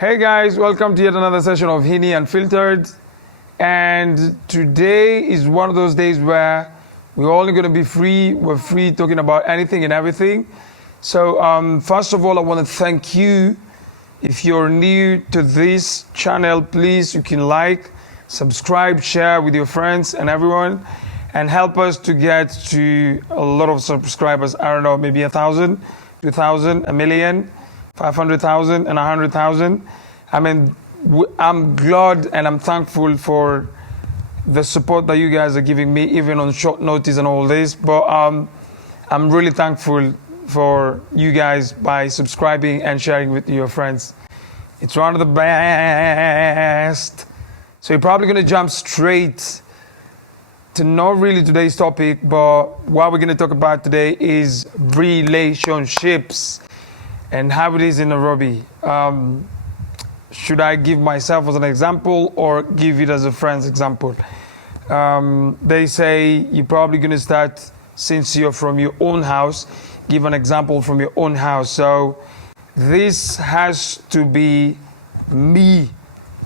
Hey guys, welcome to yet another session of Henny and Filtered. And today is one of those days where we're only going to be free. We're free talking about anything and everything. So first of all, I want to thank you. If you're new to this channel, please, you can like, subscribe, share with your friends and everyone, and help us to get to a lot of subscribers. I don't know, maybe 1,000, 2,000, a million. 500,000 and 100,000. I mean, I'm glad and I'm thankful for the support that you guys are giving me, even on short notice and all this. But I'm really thankful for you guys by subscribing and sharing with your friends. It's one of the best. So you're probably going to jump straight to not really today's topic, but what we're going to talk about today is relationships. And how it is in Nairobi. Should I give myself as an example or give it as a friend's example? They say you're probably going to start, since you're from your own house, give an example from your own house. So this has to be me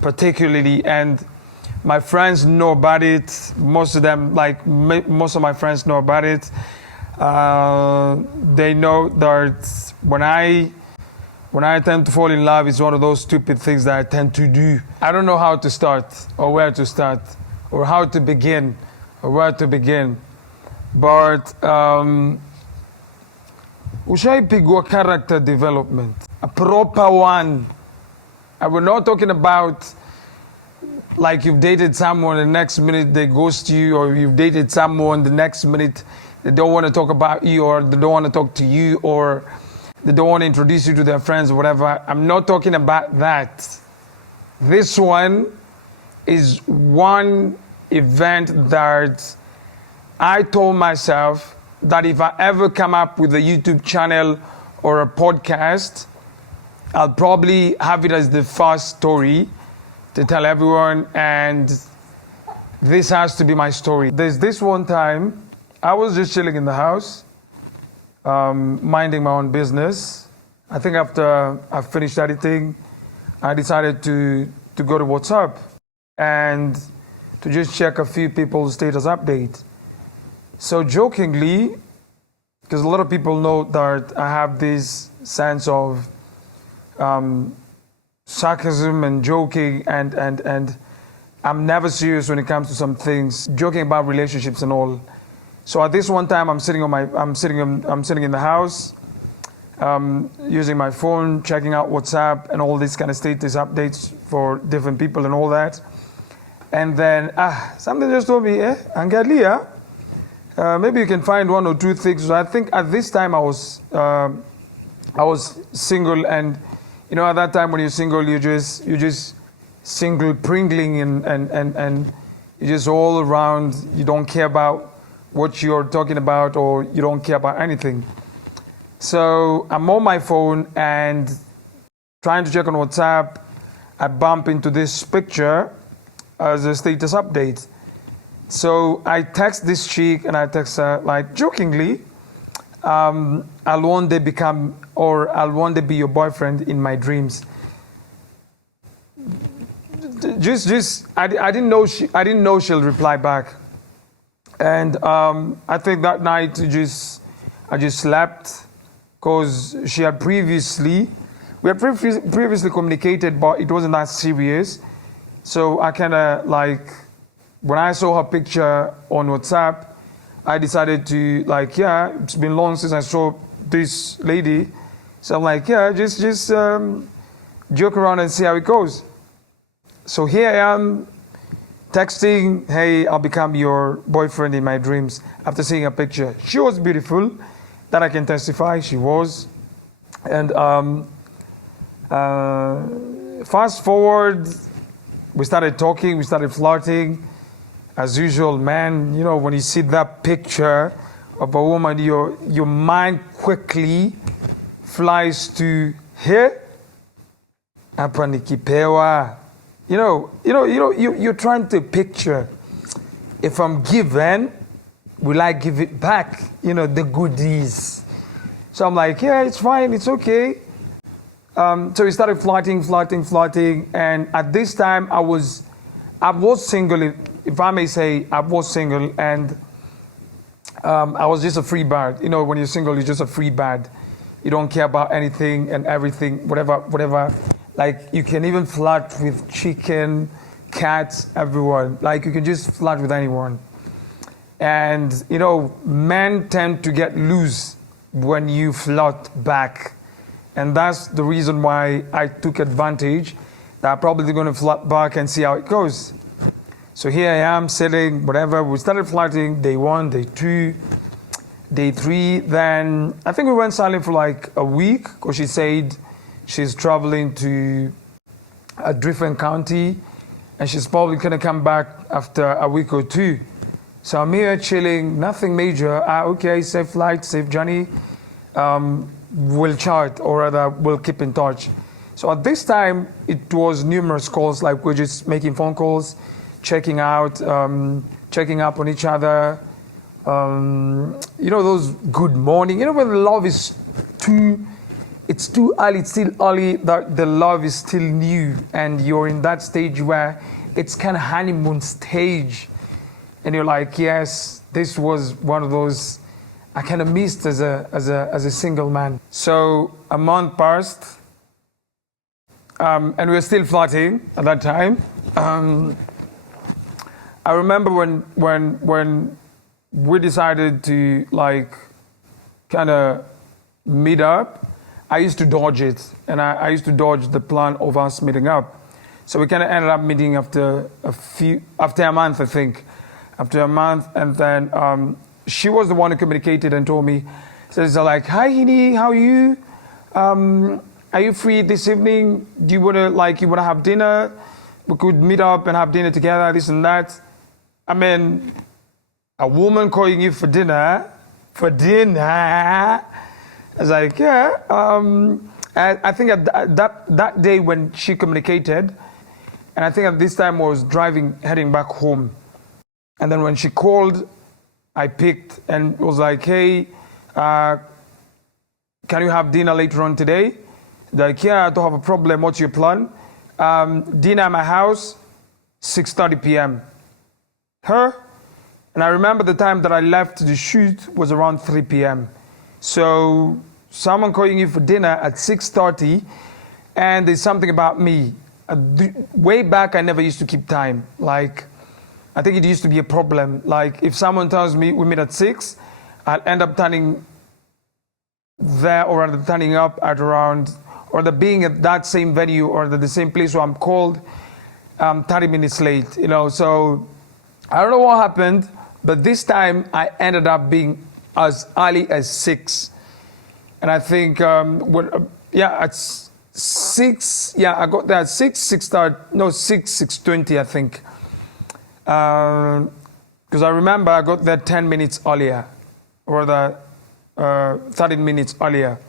particularly, and my friends know about it. Most of them, like most of my friends know about it. They know that when I tend to fall in love, it's one of those stupid things that I tend to do. I don't know how to start or where to start or how to begin or where to begin. But ushaipigwa character development, a proper one. And we're not talking about like you've dated someone the next minute they ghost you, or you've dated someone the next minute they don't want to talk about you, or they don't want to talk to you, or they don't want to introduce you to their friends or whatever. I'm not talking about that. This one is one event that I told myself that if I ever come up with a YouTube channel or a podcast, I'll probably have it as the first story to tell everyone, and this has to be my story. There's this one time, I was just chilling in the house, minding my own business. I think after I finished editing, I decided to go to WhatsApp and to just check a few people's status update. So jokingly, because a lot of people know that I have this sense of sarcasm and joking, and I'm never serious when it comes to some things, joking about relationships and all. So at this one time, I'm sitting in the house, using my phone, checking out WhatsApp and all these kind of status updates for different people and all that. And then something just told me, Angalia, maybe you can find one or two things. So I think at this time I was single, and you know, at that time when you're single, you're just single pringling and you're just all around. You don't care about what you're talking about, or you don't care about anything. So I'm on my phone and trying to check on WhatsApp. I bump into this picture as a status update. So I text this chick and I text her like jokingly, I'll one day become, or I'll one day be your boyfriend in my dreams. I didn't know she'll reply back. And I think that night I just slept, because we had previously communicated, but it wasn't that serious. So I kind of like, when I saw her picture on WhatsApp, I decided to like, yeah, it's been long since I saw this lady. So I'm like, yeah, just joke around and see how it goes. So here I am, texting, hey, I'll become your boyfriend in my dreams, after seeing a picture. She was beautiful, that I can testify, she was. And fast forward, we started talking, we started flirting. As usual, man, you know, when you see that picture of a woman, your mind quickly flies to here, hapa nikipewa. You're trying to picture, if I'm given, will I give it back? The goodies. So I'm like, yeah, it's fine, it's okay. So we started flirting, and at this time I was single, if I may say. I was single, and I was just a free bird. You know, when you're single, you're just a free bird. You don't care about anything and everything, whatever. Like, you can even flirt with chicken, cats, everyone. Like, you can just flirt with anyone. And, you know, men tend to get loose when you flirt back. And that's the reason why I took advantage, that I'm probably going to flirt back and see how it goes. So here I am sitting, whatever. We started flirting day 1, day 2, day 3. Then I think we went silent for like a week, because she said she's traveling to a different county and she's probably going to come back after a week or 2. So I'm here chilling, nothing major. Okay, safe flight, safe journey. We'll chat, or rather we'll keep in touch. So at this time, it was numerous calls, like we're just making phone calls, checking out, checking up on each other. You know, those good morning, you know, when love is it's too early, it's still early, the love is still new, and you're in that stage where it's kind of honeymoon stage. And you're like, yes, this was one of those I kind of missed as a single man. So a month passed, and we were still flirting at that time. I remember when we decided to, like, kind of meet up, I used to dodge it, and I used to dodge the plan of us meeting up. So we kind of ended up meeting after a month, I think. After a month, and then she was the one who communicated and told me, says like, "Hi, Hini, how are you? Are you free this evening? Do you wanna have dinner? We could meet up and have dinner together, this and that." I mean, a woman calling you for dinner. I was like, yeah. I think at that day when she communicated, and I think at this time I was heading back home. And then when she called, I picked and was like, "Hey, can you have dinner later on today?" Like, "Yeah, I don't have a problem. What's your plan?" "Dinner at my house, 6:30 p.m. Her? And I remember the time that I left the shoot was around 3 p.m. So someone calling you for dinner at 6:30, and there's something about me. Way back, I never used to keep time. Like, I think it used to be a problem. Like, if someone tells me we meet at 6, I'll end up turning there, or rather turning up at around, or being at that same venue or the same place where I'm called 30 minutes late, you know. So I don't know what happened, but this time I ended up being as early as 6. And I think, at 6, I got there at 6:20, I think. Because I remember I got there 10 minutes earlier, or 30 minutes earlier.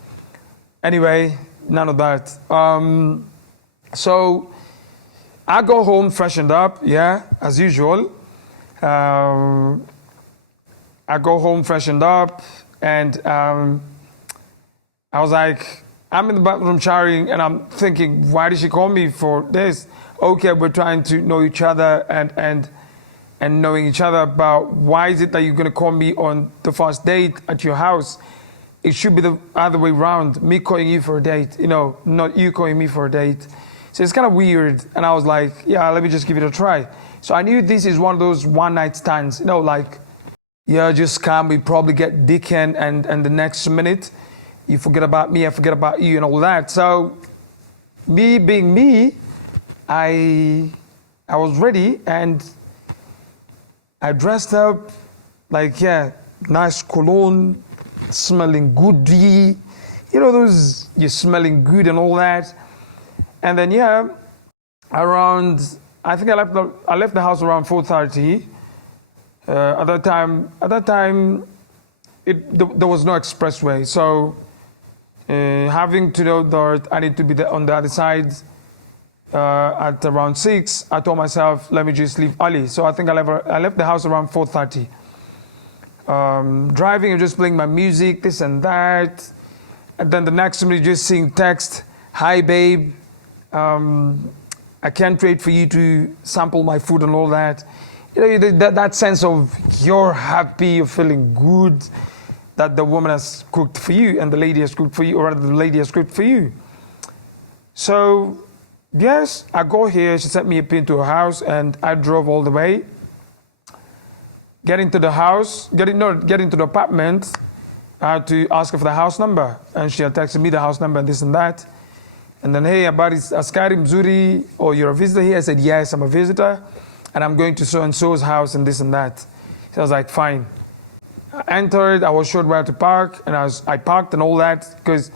Anyway, none of that. So I go home freshened up, as usual. I go home freshened up, and I was like, I'm in the bathroom showering, and I'm thinking, why did she call me for this? Okay, we're trying to know each other and knowing each other, about why is it that you're going to call me on the first date at your house? It should be the other way around, me calling you for a date, you know, not you calling me for a date. So it's kind of weird. And I was like, yeah, let me just give it a try. So I knew this is one of those one-night stands, you know, like, yeah, just come, we probably get dicking, and the next minute, you forget about me, I forget about you, and all that. So me being me, I was ready, and I dressed up, like, nice cologne, smelling goody, you know, those, you're smelling good and all that. And then, around, I think I left the house around 4:30. At that time, there was no expressway. So having to know that I need to be on the other side at around 6, I told myself, let me just leave early. So I think I left the house around 4:30. Driving and just playing my music, this and that. And then the next minute, just seeing text hi babe, I can't wait for you to sample my food and all that. That sense of you're happy, you're feeling good, that the woman has cooked for you and the lady has cooked for you, or rather the lady has cooked for you. So, yes, I go here, she sent me a pin to her house and I drove all the way. Get into the house, get into the apartment, I had to ask her for the house number. And she had texted me the house number and this and that. And then, hey, habari askari mzuri, or you're a visitor here? I said, yes, I'm a visitor. And I'm going to so-and-so's house and this and that. So I was like, fine. I entered, I was showed where to park, and I parked and all that, because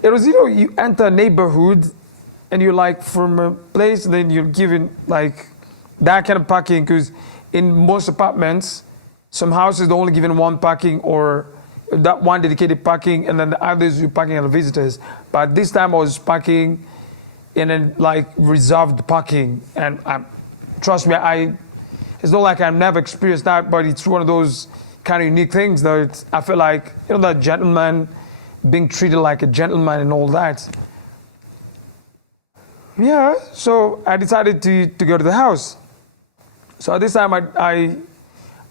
it was, you enter a neighborhood, and you're like from a place, and then you're given like that kind of parking, because in most apartments, some houses they're only given one parking or that one dedicated parking, and then the others you're parking at the visitors. But this time I was parking in a like reserved parking, and trust me, it's not like I've never experienced that, but it's one of those kind of unique things that I feel like, that gentleman being treated like a gentleman and all that. Yeah, so I decided to go to the house. So at this time, I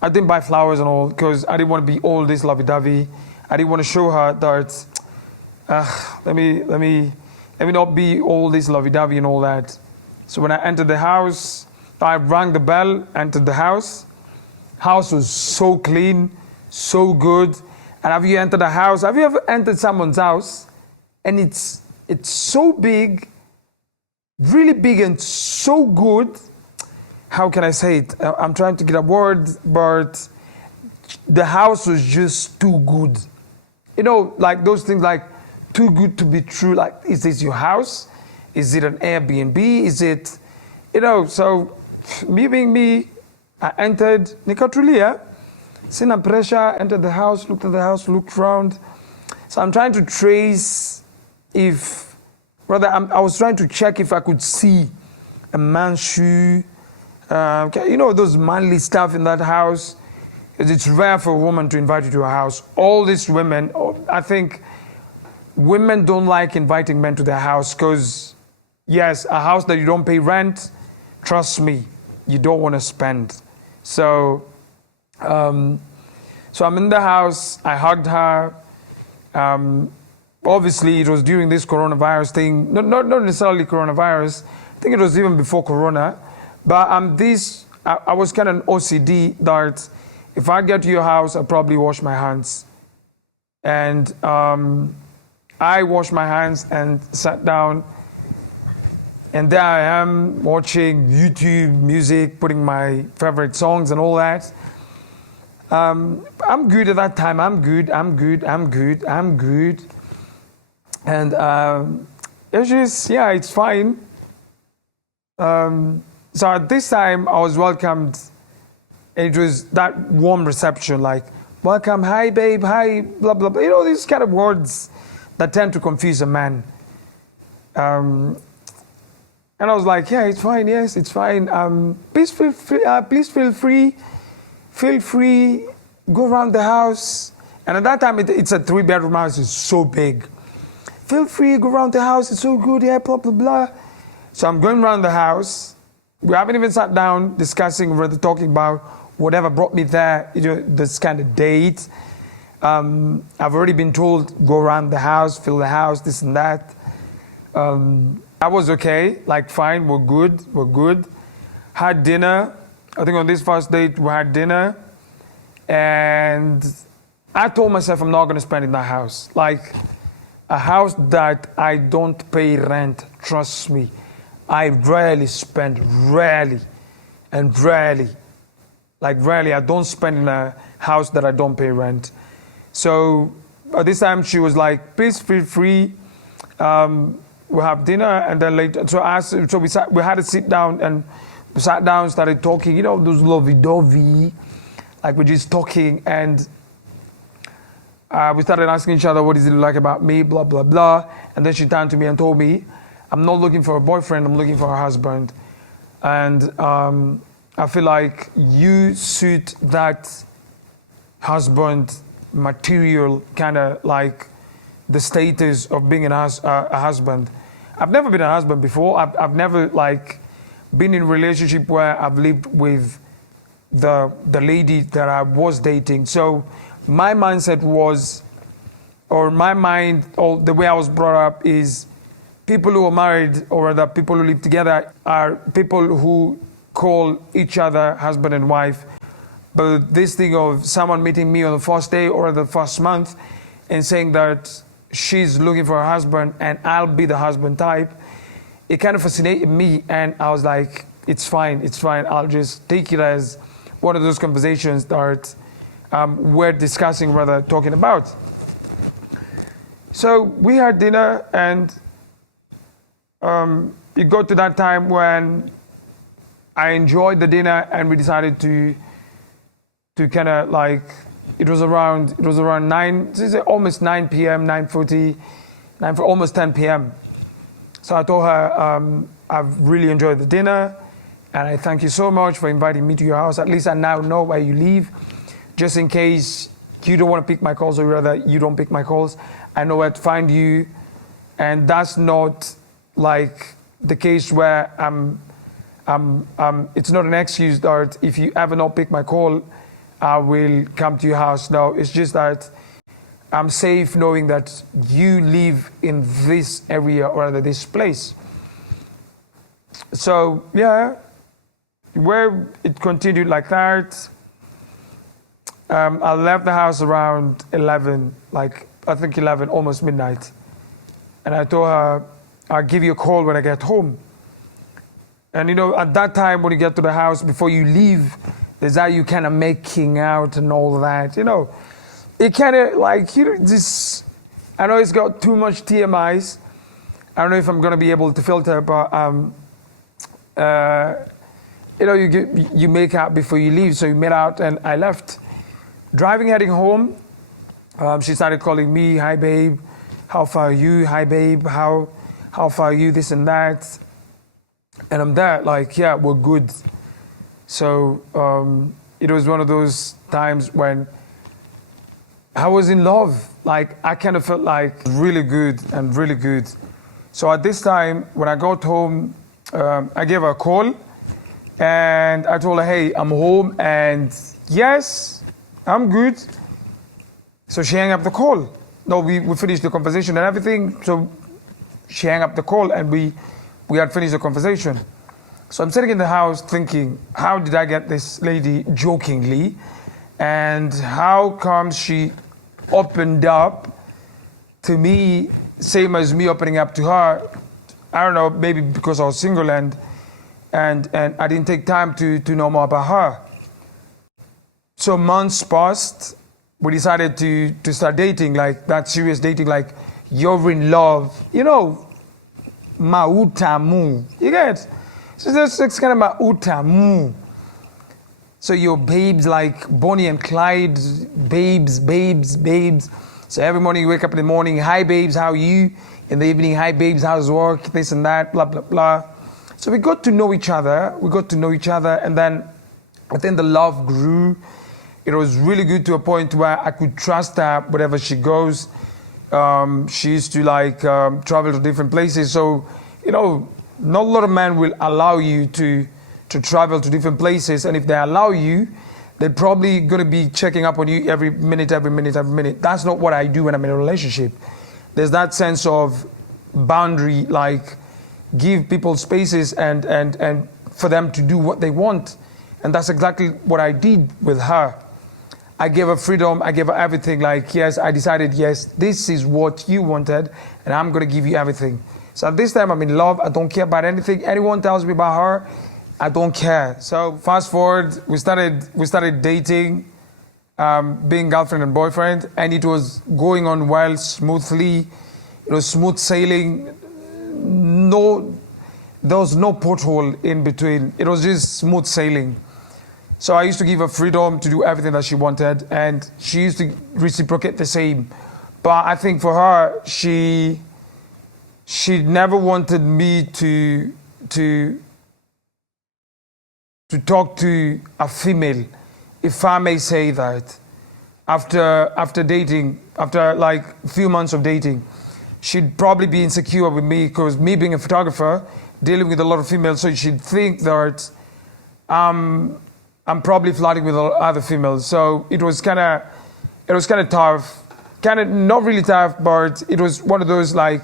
didn't buy flowers and all, because I didn't want to be all this lovey-dovey. I didn't want to show her that, let me not be all this lovey-dovey and all that. So when I entered the house, I rang the bell, entered the house. House was so clean, so good. And have you entered a house? Have you ever entered someone's house and it's so big, really big and so good? How can I say it? I'm trying to get a word, but the house was just too good. Like those things like too good to be true. Like, is this your house? Is it an Airbnb? Is it, so me being me, I entered, Nikatulia, seen a pressure, entered the house, looked at the house, looked around. So I'm trying to trace I was trying to check if I could see a man's shoe, those manly stuff in that house. It's rare for a woman to invite you to a house. All these women, I think women don't like inviting men to their house because, yes, a house that you don't pay rent, trust me, you don't want to spend. So I'm in the house, I hugged her. Obviously, it was during this coronavirus thing, not necessarily coronavirus, I think it was even before corona, but I was kind of an OCD that if I get to your house, I'll probably wash my hands. And I washed my hands and sat down, and there I am watching YouTube music, putting my favorite songs and all that. I'm good at that time. I'm good. And it's just, yeah, it's fine. So at this time, I was welcomed. It was that warm reception, like, welcome, hi, babe, hi, blah, blah, blah. These kind of words that tend to confuse a man. And I was like, yeah, it's fine, yes, it's fine. Please feel free, go around the house. And at that time, it's a 3-bedroom house, it's so big. Feel free, go around the house, it's so good, yeah, blah, blah, blah. So I'm going around the house. We haven't even sat down discussing, rather talking about whatever brought me there, this kind of date. I've already been told, go around the house, fill the house, this and that. I was okay, like fine, we're good. Had dinner. I think on this first date, we had dinner. And I told myself I'm not going to spend in that house. Like, a house that I don't pay rent, trust me. I rarely spend, rarely. Like rarely, I don't spend in a house that I don't pay rent. So at this time, she was like, please feel free. We'll have dinner, and then later, we had to sit down, and we sat down, started talking, those lovey-dovey, like we're just talking, and we started asking each other, what does it like about me, blah, blah, blah. And then she turned to me and told me, I'm not looking for a boyfriend, I'm looking for a husband. And I feel like you suit that husband material, kind of like the status of being a husband. I've never been a husband before. I've never like been in a relationship where I've lived with the lady that I was dating. So my mindset was, or my mind, or the way I was brought up is, people who are married, or rather people who live together, are people who call each other husband and wife. But this thing of someone meeting me on the first day or the first month and saying that she's looking for a husband and I'll be the husband type, it kind of fascinated me, and I was like, it's fine. I'll just take it as one of those conversations that we're discussing, rather talking about. So we had dinner, and it got to that time when I enjoyed the dinner, and we decided to kind of like, it was around 9, almost 9 p.m., 9:40, almost 10 p.m. So I told her, I've really enjoyed the dinner, and I thank you so much for inviting me to your house. At least I now know where you live, just in case you don't want to pick my calls, or rather you don't pick my calls. I know where to find you, and that's not like the case where it's not an excuse that if you ever not pick my call, I will come to your house. No, it's just that I'm safe knowing that you live in this area, or rather this place. So yeah, where it continued like that. I left the house around 11, like I think 11, almost midnight. And I told her, I'll give you a call when I get home. And you know, at that time when you get to the house, before you leave, there's how you kind of making out and all that, you know. It kind of like, you know, this, I know it's got too much TMIs. I don't know if I'm going to be able to filter, but, you know, you make out before you leave. So you made out and I left. Driving, heading home, she started calling me, hi babe, how far are you? Hi babe, how far are you? This and that. And I'm there, like, yeah, we're good. So it was one of those times when I was in love. Like, I kind of felt like really good and really good. So at this time, when I got home, I gave her a call and I told her, hey, I'm home, and yes, I'm good. So she hung up the call. No, we finished the conversation and everything. So she hung up the call and we had finished the conversation. So I'm sitting in the house thinking, how did I get this lady jokingly? And how come she opened up to me, same as me opening up to her? I don't know, maybe because I was single and I didn't take time to know more about her. So months passed, we decided to start dating, like that serious dating, like you're in love, you know, mautamu, you get? So it's kind of mautamu. So your babes like Bonnie and Clyde, babes. So every morning you wake up in the morning, hi babes, how are you? In the evening, hi babes, how's work? This and that, blah, blah, blah. So we got to know each other. And then I think the love grew. It was really good to a point where I could trust her wherever she goes. She used to like travel to different places. So, you know, not a lot of men will allow you to travel to different places. And if they allow you, they're probably going to be checking up on you every minute. That's not what I do when I'm in a relationship. There's that sense of boundary, like give people spaces and for them to do what they want. And that's exactly what I did with her. I gave her freedom, I gave her everything. Like, yes, I decided, yes, this is what you wanted, and I'm going to give you everything. So at this time, I'm in love. I don't care about anything anyone tells me about her. I don't care. So fast forward, we started dating, being girlfriend and boyfriend, and it was going on well, smoothly. It was smooth sailing. There was no pothole in between. It was just smooth sailing. So I used to give her freedom to do everything that she wanted, and she used to reciprocate the same. But I think for her, she never wanted me to talk to a female, if I may say that. After dating, after like a few months of dating, she'd probably be insecure with me because me being a photographer, dealing with a lot of females, so she'd think that I'm probably flirting with other females. So it was kind of tough, kind of not really tough, but it was one of those like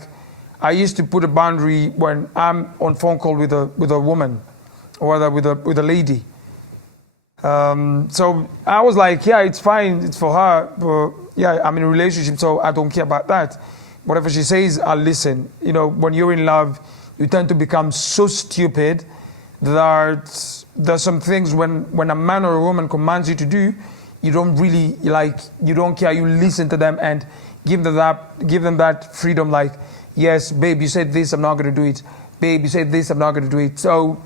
I used to put a boundary when I'm on phone call with a woman or rather with a lady. So I was like, yeah, it's fine, it's for her, but yeah, I'm in a relationship, so I don't care about that. Whatever she says, I'll listen. You know, when you're in love, you tend to become so stupid that there's some things when a man or a woman commands you to do, you don't really like, you don't care, you listen to them and give them that freedom, like, yes, babe, you said this, I'm not going to do it. Babe, you said this, I'm not going to do it. So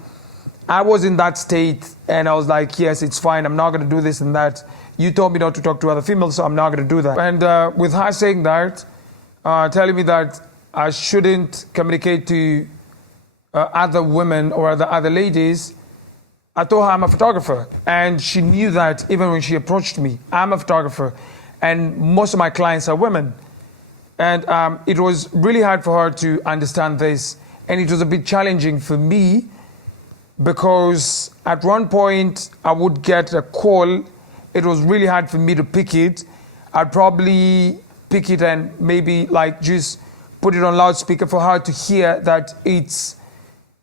I was in that state and I was like, yes, it's fine, I'm not going to do this and that. You told me not to talk to other females, so I'm not going to do that. And with her saying that, telling me that I shouldn't communicate to other women or other ladies, I told her I'm a photographer. And she knew that even when she approached me. I'm a photographer. And most of my clients are women. And it was really hard for her to understand this. And it was a bit challenging for me because at one point I would get a call. It was really hard for me to pick it. I'd probably pick it and maybe like just put it on loudspeaker for her to hear that it's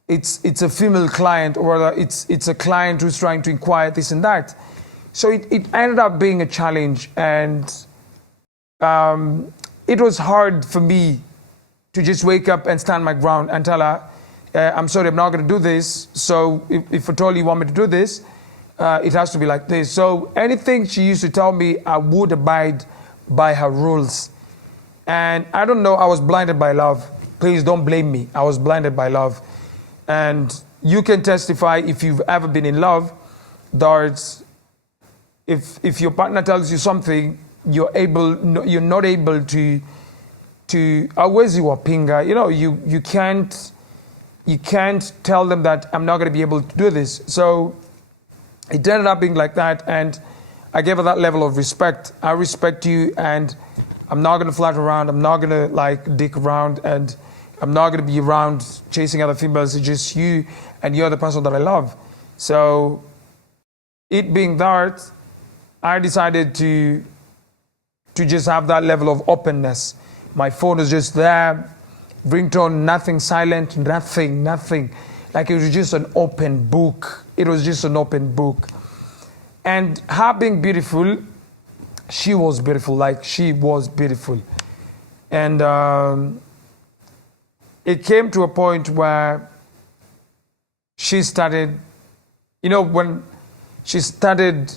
a female client or rather it's a client who's trying to inquire this and that. So it ended up being a challenge, and it was hard for me to just wake up and stand my ground and tell her, I'm sorry, I'm not going to do this. So if at all you want me to do this, it has to be like this. So anything she used to tell me, I would abide by her rules. And I don't know, I was blinded by love. Please don't blame me. I was blinded by love. And you can testify if you've ever been in love that if your partner tells you something, you're not able to always you are pinga. You know, you can't tell them that I'm not going to be able to do this. So it ended up being like that, and I gave her that level of respect. I respect you, and I'm not going to flirt around. I'm not going to like dick around, and I'm not going to be around chasing other females. It's just you, and you're the person that I love. So it being that, I decided to just have that level of openness. My phone was just there, ringtone, nothing, silent, nothing. Like it was just an open book. It was just an open book. And her being beautiful, she was beautiful. Like she was beautiful. And it came to a point where she started, when she started,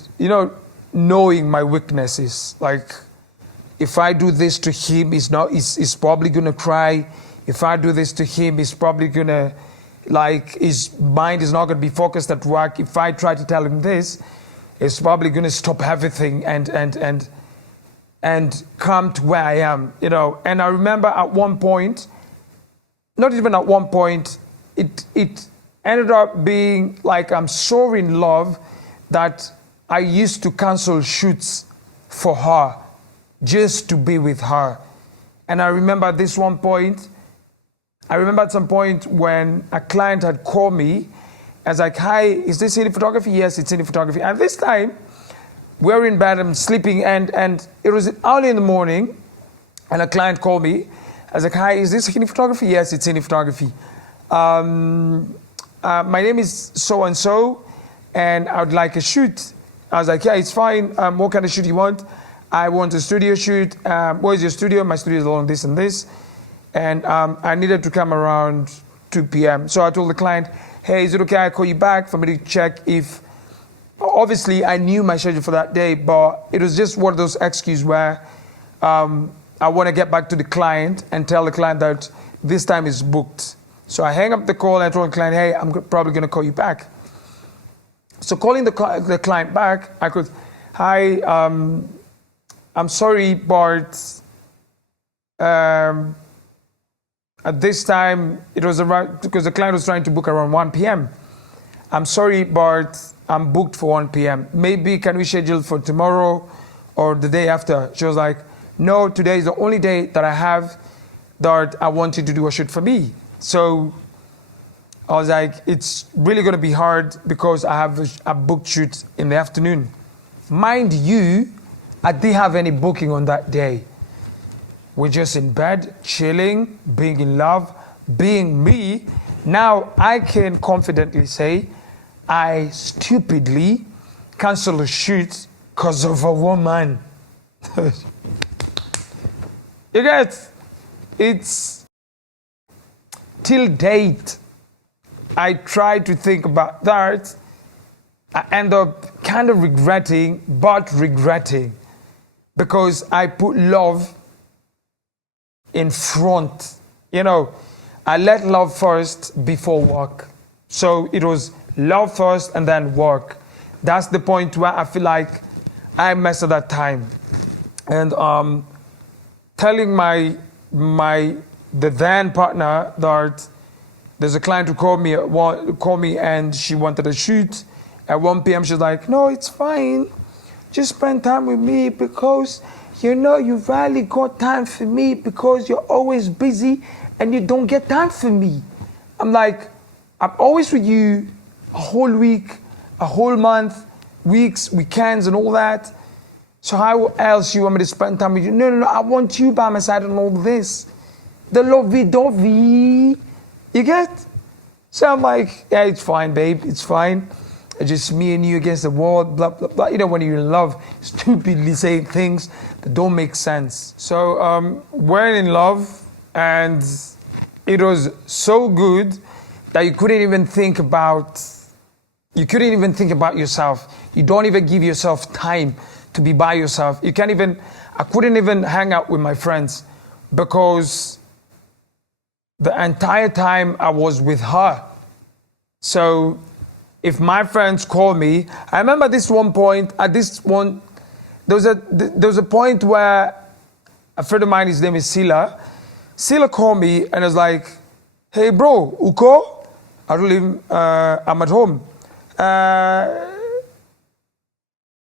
knowing my weaknesses. Like, if I do this to him, he's probably gonna cry. If I do this to him, he's probably gonna, his mind is not gonna be focused at work. If I try to tell him this, it's probably gonna stop everything and come to where I am, And I remember at one point, not even at one point, it ended up being like I'm so in love that I used to cancel shoots for her just to be with her. And I remember at some point when a client had called me, I was like, hi, is this cine photography? Yes, it's cine photography. And this time, we're in bed, I'm sleeping, and it was early in the morning, and a client called me. I was like, hi, is this cine photography? Yes, it's cine photography. My name is so-and-so, and I would like a shoot. I was like, yeah, it's fine. What kind of shoot you want? I want a studio shoot. Where's your studio? My studio is along this and this. And I needed to come around 2 p.m. So I told the client, hey, is it okay I call you back for me to check if... Obviously, I knew my schedule for that day, but it was just one of those excuses where I want to get back to the client and tell the client that this time is booked. So I hang up the call and I told the client, hey, I'm probably going to call you back. So calling the client back, I could, hi, I'm sorry, but at this time, it was around, because the client was trying to book around 1 p.m. I'm sorry, but I'm booked for 1 p.m. Maybe can we schedule for tomorrow or the day after? She was like, no, today is the only day that I have that I want you to do a shoot for me. So I was like, it's really going to be hard because I have a booked shoot in the afternoon. Mind you, I didn't have any booking on that day. We're just in bed, chilling, being in love, being me. Now I can confidently say I stupidly canceled a shoot because of a woman. You get, it's till date. I try to think about that. I end up kind of regretting, but regretting, because I put love in front. You know, I let love first before work. So it was love first and then work. That's the point where I feel like I messed at that time. And telling the then partner that there's a client who called me and she wanted a shoot at 1 p.m. She's like, no, it's fine. Just spend time with me because you know you rarely got time for me because you're always busy and you don't get time for me. I'm like, I'm always with you a whole week, a whole month, weeks, weekends and all that. So how else you want me to spend time with you? No, I want you by my side and all this. The lovey-dovey. You get? So I'm like, yeah, it's fine, babe, it's fine. It's just me and you against the wall, blah, blah, blah. You know, when you're in love, stupidly saying things that don't make sense. So we're in love, and it was so good that you couldn't even think about yourself. You don't even give yourself time to be by yourself. I couldn't even hang out with my friends because the entire time I was with her. So if my friends call me, I remember there was a point where a friend of mine, his name is Sila. Sila called me and was like, hey bro, uko? I told him, I'm at home.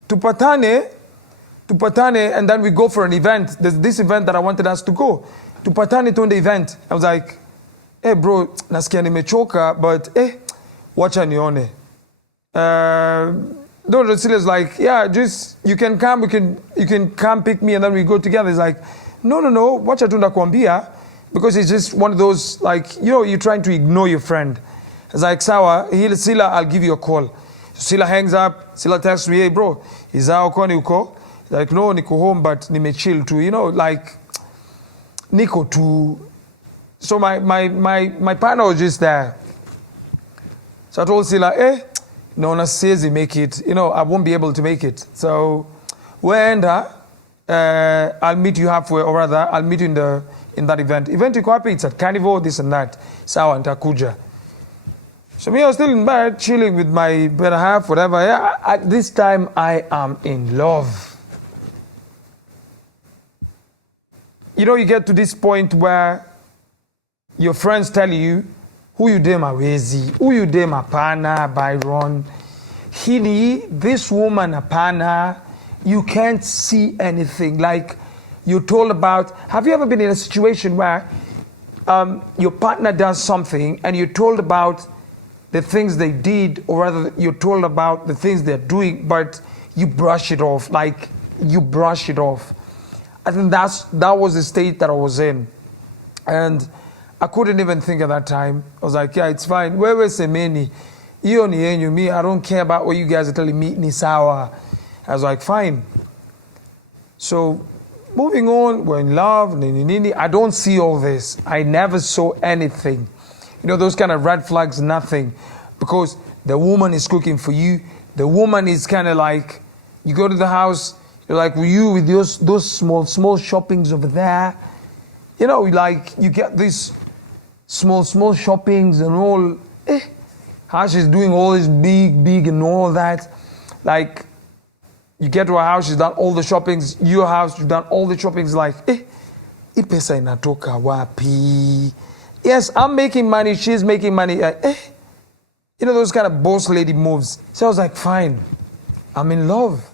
Tupatane, and then we go for an event. There's this event that I wanted us to go. Tupatane to the event. I was like, hey bro, nasikia nimechoka, but wacha nione. No, Sila's like, yeah, just you can come pick me and then we go together. He's like, no, wacha tu ndakwambia, because it's just one of those, like, you know, you're trying to ignore your friend. It's like, sawa, Sila, I'll give you a call. So Sila hangs up. Sila texts me, hey bro, izao kwani uko? He's like, no, niko home, but nimechill too. You know, like, niko too. So my partner was just there. So I told Sila, no, siwezi make it. You know, I won't be able to make it. So wenda, I'll meet you halfway, or rather, I'll meet you in that event. Event iko wapi? It's at Carnival, this and that. Sawa, nitakuja. So me, I was still in bed, chilling with my better half, whatever. Yeah, at this time, I am in love. You know, you get to this point where your friends tell you, who you dem awezi, who you dem apana, Byron. Hili, this woman apana, you can't see anything. Like you're told about, have you ever been in a situation where your partner does something and you're told about the things they did, or rather you're told about the things they're doing, but you brush it off, like you brush it off. I think that was the state that I was in. And I couldn't even think at that time. I was like, yeah, it's fine. Wewe semeni, iyo ni yenyu, me, I don't care about what you guys are telling me, ni sawa. I was like, fine. So moving on, we're in love, nini. I don't see all this. I never saw anything. You know, those kind of red flags, nothing. Because the woman is cooking for you. The woman is kind of like, you go to the house, you're like, you with those small shoppings over there. You know, like, you get these small shoppings and all. How she's doing all this big and all that. Like, you get to her house, she's done all the shoppings. Your house, you've done all the shoppings. Like, hii pesa inatoka wapi? Yes, I'm making money, she's making money. You know, those kind of boss lady moves. So I was like, fine, I'm in love.